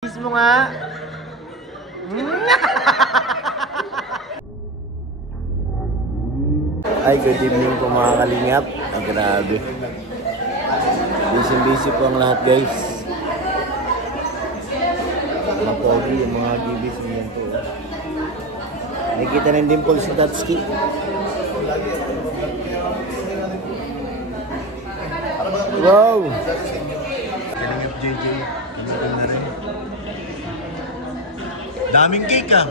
Mismo nga. Ay, good evening po mga kalingap. Ay, grabe. Busy po ang lahat, guys. Mga pogi, yung mga gibis niyan po. Nakikita ng dimple si Tatsuki. Wow! Kalingap JJ. Kalingap na rin. Daming cake ah.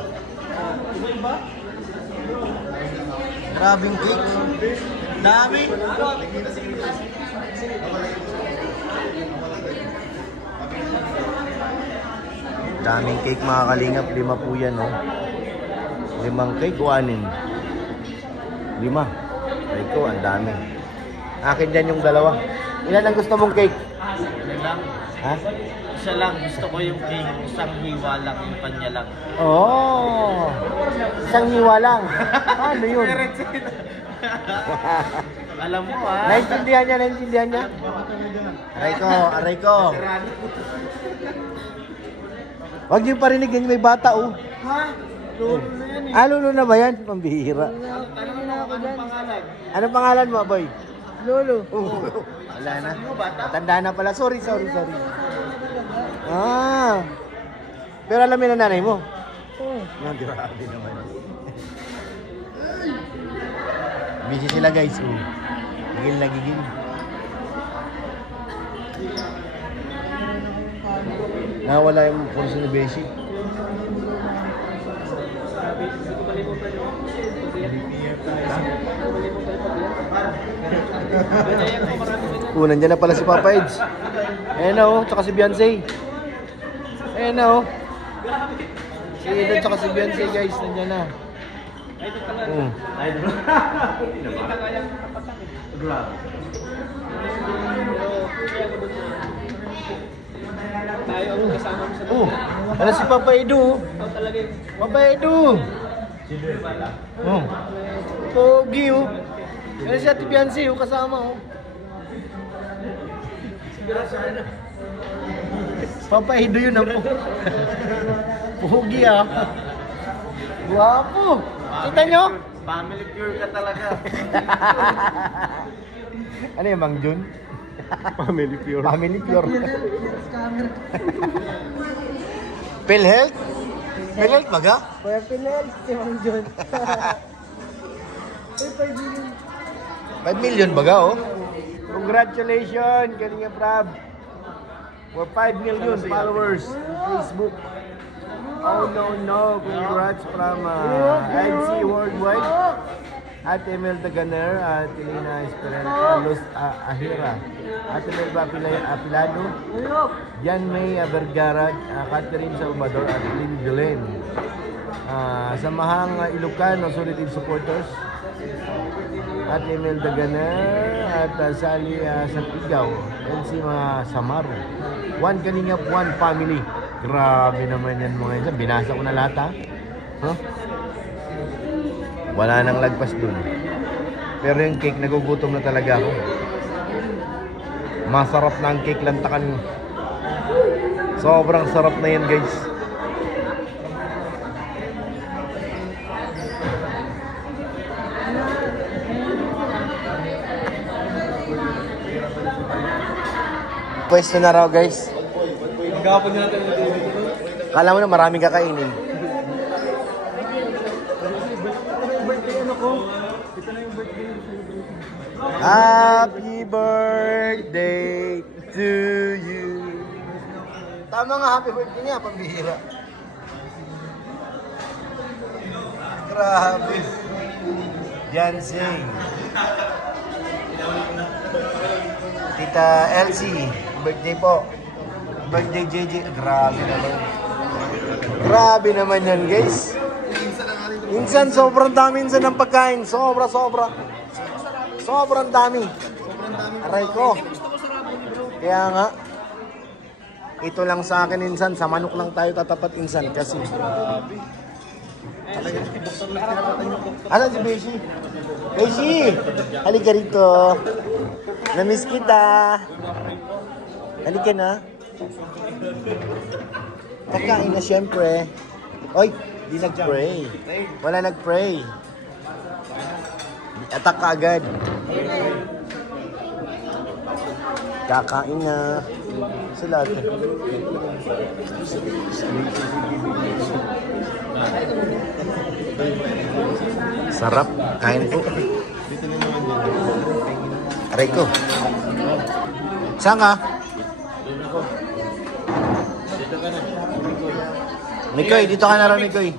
Grabing cake. Dami. Daming cake mga kalingap. 5 po yan, oh. 5 cake o 6? 5. Ay ko, ang dami. Akin dyan yung 2. Ilan ang gusto mong cake? Ilan lang? Ha? Isa lang. Gusto ko yung cake. Isang hiwa lang. Yung kanya lang. Oh, isang hiwa lang. Ano yun? Alam mo ah. Naintindihan niya. Aray ko. Huwag niyo parinig yan, may bata oh. Ha? Lolo na yan eh. Ah, lolo na ba yan? Pambihira. Anong pangalan? Anong pangalan mo, boy? Lolo. Wala na. Matanda na pala. Sorry. Ah. Pero alam mo na nanay mo? Oo. Grabe naman. Busy sila guys. Gigil na gigil. Nawala yung kurso ni Beshi. Nandiyan na pala si Papa Eds. Ayan na oh, tsaka si Beyonce. Ayan na oh. Si Edo tsaka si Beyonce guys, nandiyan na. Tayo ang kasama mo sa Ano si Papa Edo? Papa Edo. Pogi oh. Ano si Ate Beyonce oh, kasama oh. Papa Edo yun ang Pogi ah. Guwapo. Kita nyo? Family pure ka talaga. Ano yung Mang Jun? Family pure. PhilHealth? PhilHealth baga? Kuya PhilHealth, si Mang Jun. 5 million baga oh. Congratulations, Kalinga Prab. For 5 million followers on Facebook. Oh no, congrats from IC Worldwide. At Emil Daganer, at Elena Esperanza, Los Ahira, at Emil Apilado, Jan May Vergara, Catherine Salvador, at Lynn Belen. Samahang Ilocano Solid Supporters, at Emil Daganer, at Sally Santigaw, and si Samaru. One Kalingap, one family. Grabe naman yan mga yan. Binasa ko na lahat ha. Huh? Wala nang lagpas dun. Pero yung cake, nagugutom na talaga ako. Masarap na ang cake, lantakan mo. Sobrang sarap na yan guys. Pwesto na raw guys. Kala mo na maraming kakainin. Happy birthday to you. Tama nga, happy birthday niya, pambihira. Grabe. Dancing. Tita Elsie, birthday po. Birthday JJ. Grabe naman yan guys. Minsan sobrang dami ng pagkain. Sobrang dami. Aray ko. Kaya nga. Ito lang sa akin insan. Sa manok lang tayo tatapat insan. Kasi Asan si Beshi? Beshi! Halika rito. Namiss kita. Halika na. Pagkain na syempre. Oy, di nag-pray. Wala nag-pray. Attack ka agad. Kakain na. Sila ito. Sarap. Kain po. Aray ko. Saan ka? Mikoy, dito ka na rin, Mikoy.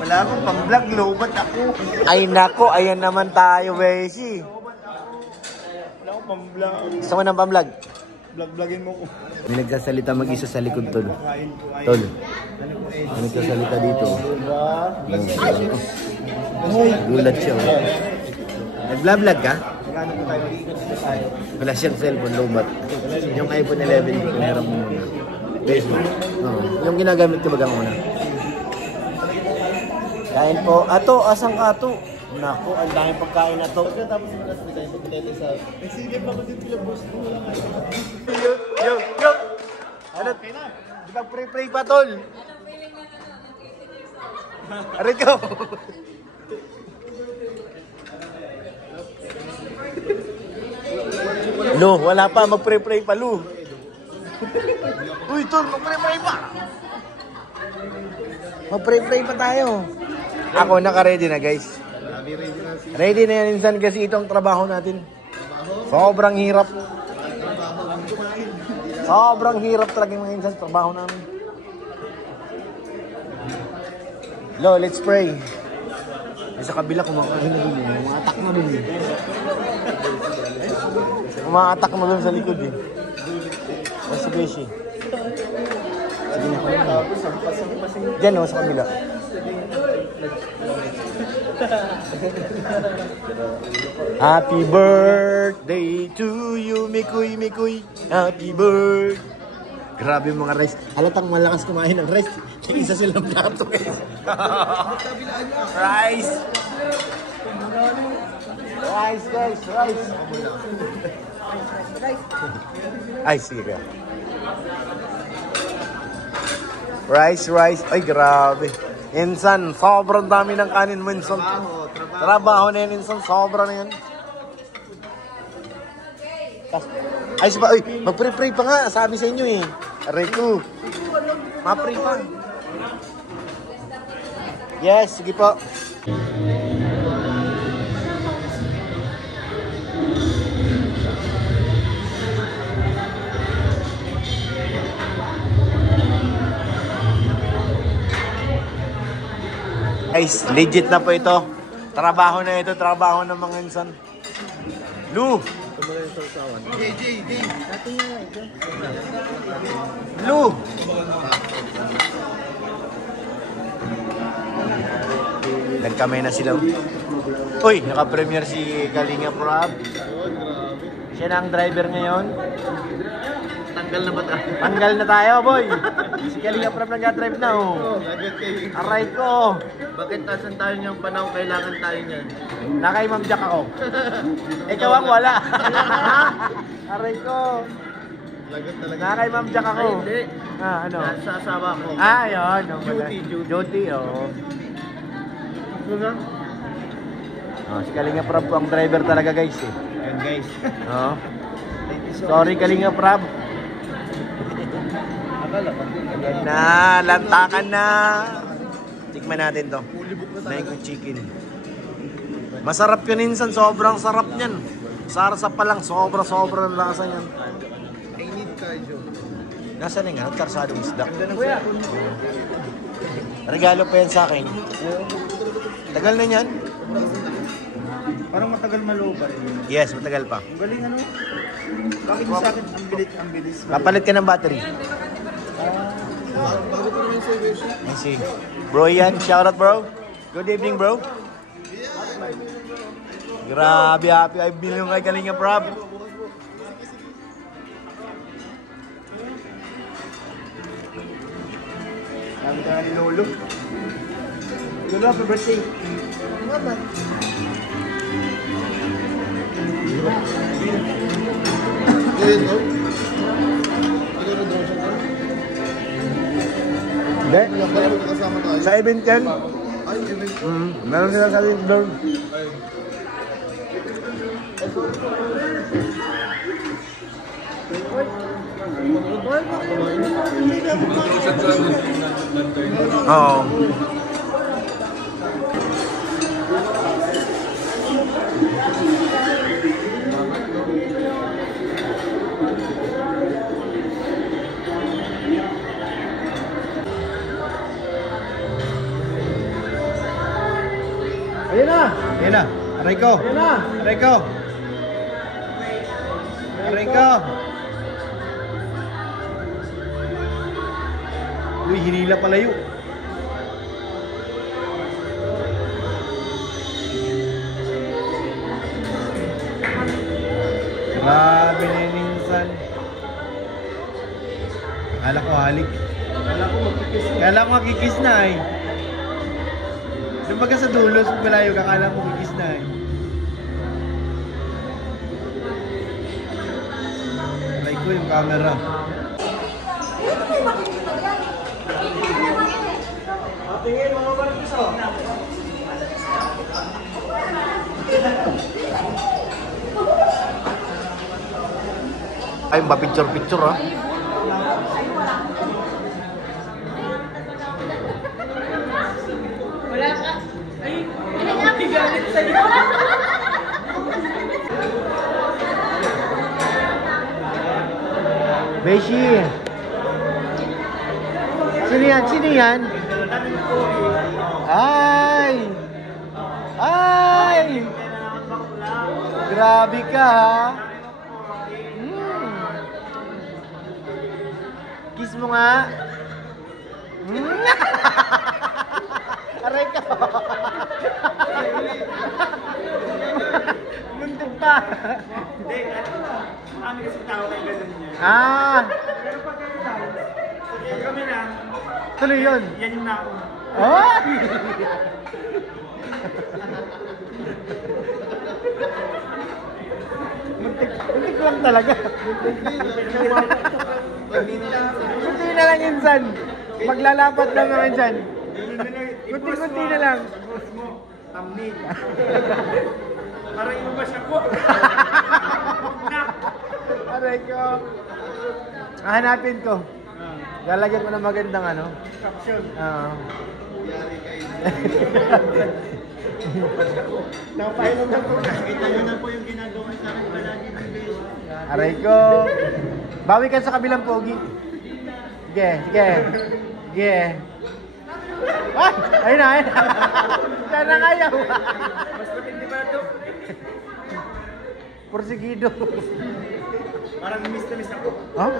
Wala akong pang-vlog, lobat ako. Ay nako, ayan naman tayo, Beshi. Wala akong pang-vlog. Gusto mo ng pamvlog? Vlog-vlogin mo ko. May nagsasalita mag-isa sa likod, Tol. Tol. May nagsasalita dito. Gulat siya. Nag-vlog ka? Wala siyang cellphone, lobat. Yung iPhone 11, pinarap mo muna. Guys, yung ginagamit ko baga muna. Kain po. Ato, asang ka ato? Naku, ang daming pagkain na to. Tapos nagkasabit tayo pagkilete sa... Nagsigip ako din pila boss ko. Yo! Ano? Di ba pray pa, Tol? Aray ko! Lu, wala pa. Mag-pray pa, Lu. Uy, Tol, mag-pray pa. Mag-pray pa tayo. Ako, naka-ready na, guys. Ready na yan, insan, kasi itong trabaho natin. Sobrang hirap. Sobrang hirap talaga yung insan sa trabaho namin. Lo, let's pray. Sa kabila, kumakain na dun. Umaatak na dun. Umaatak na dun sa likod eh. Mas beshi. Sige na. Diyan o, sa kabila. Happy birthday to you, Mikoy. Happy birthday. Grabe mga rice. Halatang malakas kumain ng rice. Isa silang plato eh. Rice. Rice, guys. Rice. Ay, sige kaya. Rice. Ay, grabe. Insan, sobrang dami ng kanin mo, Insan. Trabaho na yan, Insan. Sobra na yan. Ay, siya pa. Uy, mag-pray pa nga. Sabi sa inyo eh. Aray ko. Ma-pray pa. Yes, sige po. Guys, legit na po ito. Trabaho na ito, trabaho ng mga insan. Lu! Lu! Nagkamay na sila. Uy, naka-premiere si Kalinga Prab. Siya na ang driver ngayon. Tanggal na ba tayo? Tanggal na tayo, boy. Si Kalinga Prab nag-drive na, oh. Aray ko. Bakit tasan tayo niyang panahon kailangan tayo niyan? Nakay Ma'am Jack ako. Ikaw ang wala. Aray ko. Lagot talaga. Nakay Ma'am Jack ako. Ay, hindi. Ano? Nasa asawa ko. Yun. Duty, oh. Oh, si Kalinga Prab po ang driver talaga, guys, eh. Ayan, guys. Oh. Sorry, Kalinga Prab. Akala ko. Ayan na, lantakan na. Tikman natin to. Mango chicken. Masarap yun, Insan. Sobrang sarap niyan. Sarsa pa lang. Sobrang lasa niyan. I need cardio. Nasaan nga? Karsadong isda. Regalo pa yan sa akin. Tagal na yan. Parang matagal maluban. Yes, matagal pa. Ang galing ano? Bakit sa akin ang bilis? Kapalit ka ng battery. Bakit mo yung service? I see. Bro yan, shout out bro. Good evening bro. Grabe, happy. I billion kay Kalinga Prab. Ang ka ni Lolo. Lolo, happy birthday. yun to? Hindi. Kaya magkakasama tayo. Sa event yan. Ay, event. Meron sila sa doon. Oo. Ayun na! Yan na. Aray ko. Ayun na! Aray ko. Aray ko. Uy, hinila palayo. Grabe na yung minsan. Akala ko halik. Akala ko magkikis na eh. Lumbaga sa dulo, sa malayo, kakala mo kikis na eh. Alay ko yung camera. Tingin mga barkis oh. Ay, pa-picture-picture ah. Wala ka. Ay, galit sa'yo. Beshi. Sino yan? Sino yan? Ay! Ay! Grabe ka ha? Kiss mo nga. Aray ka. Muntik pa. Hindi, kami kasi tao kayo ganun niya. Ah! Pero pag kami na, Tuloy yun. yan yung nako. Oh! Muntik lang talaga. Kunti na lang yun, San. Maglalapat lang naman dyan. Kunti-kunti na lang. Boss mo, thumbnail. Parang inubash ako. Aray ko. Hanapin ko. Lalagyan ko ng magandang ano. Caption. Napainom lang po. Kita nyo na po yung ginagawa sa akin palagi ng beses. Aray ko. Bawi ka sa kabilang pogi. Sige, sige. Sige. Ay! Ayun na, ayun na. Siya nang ayaw. Mas matindi ba ito? Porsigido. Parang miss na miss ako. Huh?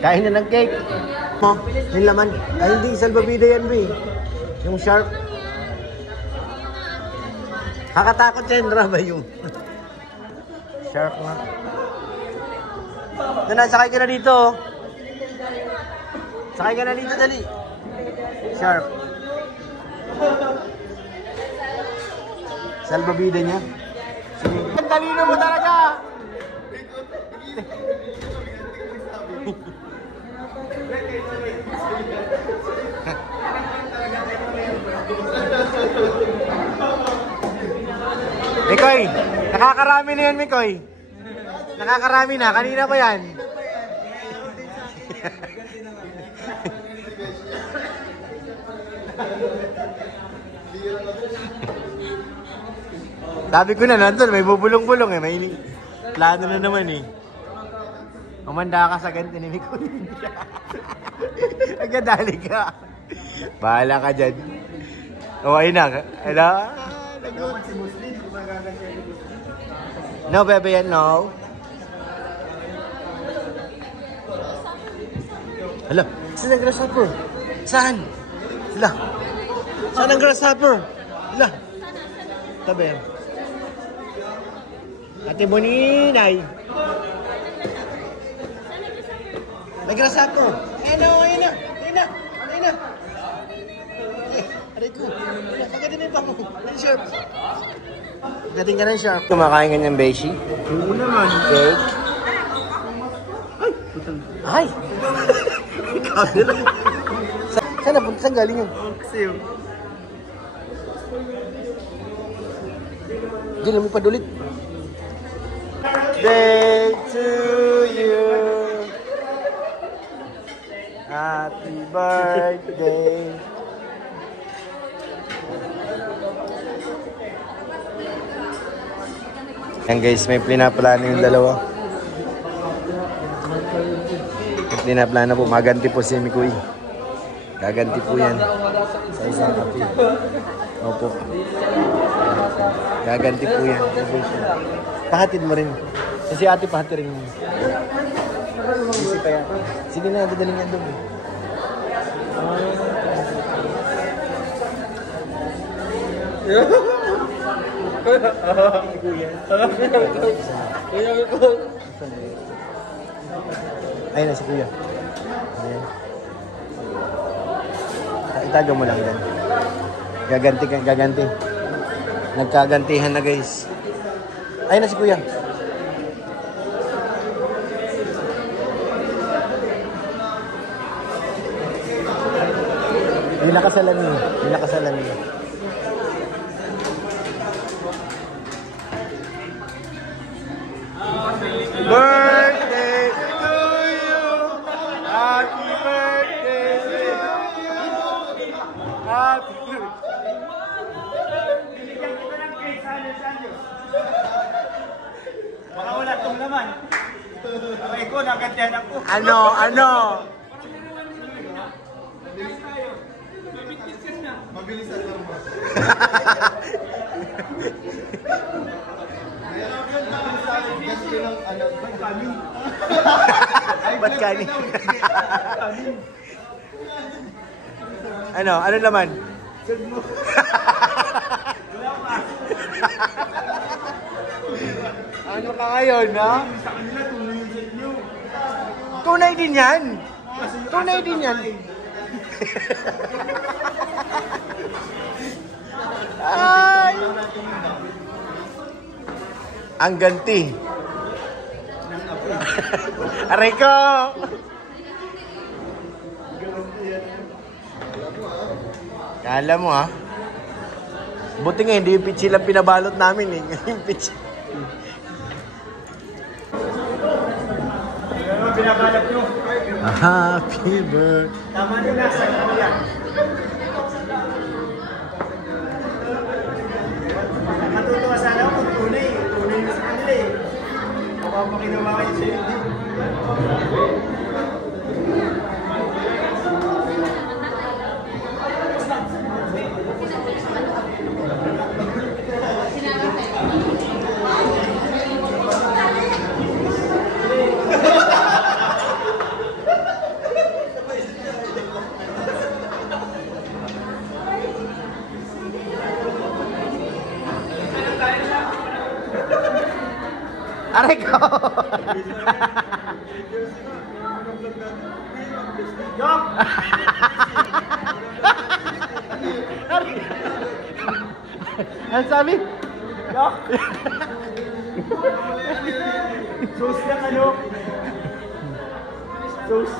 Kain na ng cake. Mo, yung laman. Ay, hindi. Salbabida yan, B. Yung sharp. Kakatakot yan, Raba, yung sharp nga. Ito na, sakay ka na dito. Sakay ka na dito, dali. Sharp. Salbabida niya. Sige. Ang talino mo talaga! Mikoy, nakakarami na yan, Mikoy. Nakakarami na, kanina pa yan. Sabi ko na nandun, may bubulong-bulong eh. May plano na naman eh. Umanda ka sa ganti ni Mikoy. Agad-dali ka. Bahala ka dyan. O, ayun na. Hello? No, bebe yan, no. Hala, saan ang grasshopper? Saan? Hala. Saan ang grasshopper? Hala. Tabi. Ate Boninay. May grasshopper. Ayun na, ayun na. Ayun na. Ayun na. ko. Magating na ito. Ang sharp. Magating ka na sharp. Kumakain ka niyang beshi? Oo naman. Cake? Ay! Camera. Saan napunta? Saan galing yun? Kasi Diyan, may padulit. Day to you. Happy birthday. Yan guys, may pinaplano yung dalawa. May pinaplano po. Maganti po si Mikoy. Gaganti po yan. Sa isang kape. Opo. Gaganti po yan. Pahatid mo rin. Kasi ate pahatid rin. Busy pa yan. Sige na, dadaling yan doon. Ayun na si Kuya. Ayan. Itago mo lang yan. Gaganti ka, gaganti. Nagkagantihan na guys. Ayun na si Kuya. Hindi nakasalamin. Hindi nakasalamin. Birthday to you. Happy birthday to you. Happy birthday. baka wala itong laman. Ay ko, nagantihan ako. Ano? Mabilisan lang ba? Ganti lang, Ba't kani? Ano naman? Ano ka ngayon, ha? Sa kanila, tunay yung sa inyo. Tunay din yan. Tunay din yan. Ay! Ang ganti. Aray ko! Kala mo ha? Buti nga hindi yung pitsi lang pinabalot namin eh. Yung pitsi. Ano naman binabalak nyo? Happy birthday. Tama nyo na, sa inyo yan. Matutuwa sana ako kung tunay. Tunay na sa kanila eh. Mapapakinawa kayo sa inyo. Aray ko! Yok! Ano sabi? Yok! Sus na ano? Sus.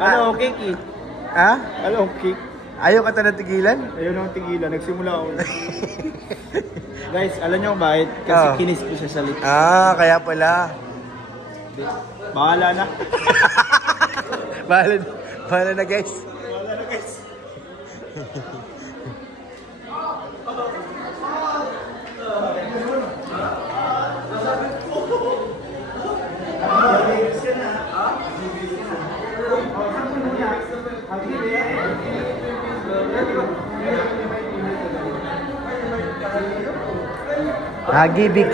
Ano, okay, Ki? Ha? Ano, okay? Ayaw ka ta tigilan? Ayaw nang tigilan. Nagsimula ako. Guys, alam nyo bakit? Kasi Oh. kinis ko siya sa lips. Kaya pala. Bahala na. Bahala na guys. Bahala na, guys. Hagibix.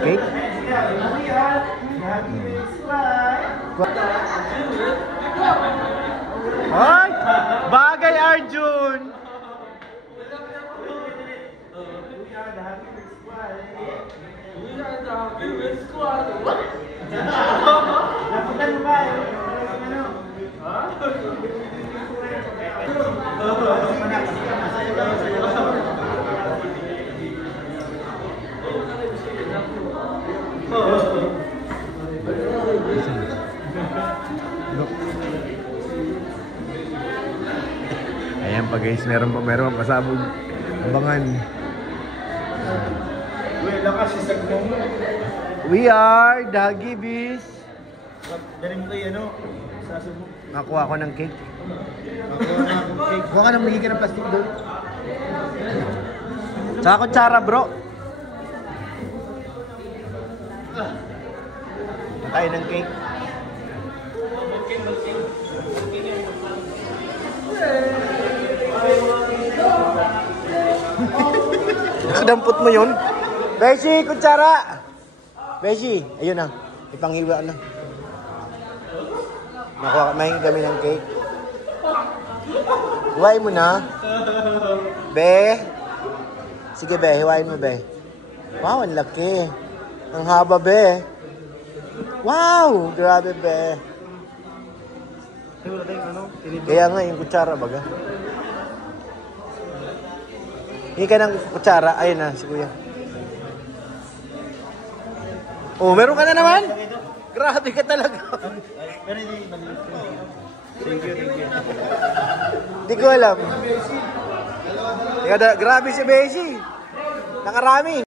Okay? Hoy! Bagay Arjun! Napuntan mo ba? Ano? Ayan pa guys, meron pa pasabog. Abangan. Uy, lakas isag mo. We are the Gibis. Dali mo kayo, ano? Sasabog. Nakuha ko ng cake. Nakuha na akong cake. Kuha ka ng magiging ng plastic doon. Tsaka kutsara bro. Tayo ng cake. Dampot mo yun? Beshi, kutsara! Beshi, ayun na. Ipanghiwa na. Mahingi kami ng cake. Hiwain mo na. Be. Sige be, hiwain mo be. Wow, ang laki. Ang haba be. Wow, grabe be. Kaya nga yung kutsara baga. Hindi ka ng kutsara. Ayun na, si kuya. Oh, meron ka na naman? Grabe ka talaga. Thank you. Hindi ko alam. Grabe si Beshi. Nakarami.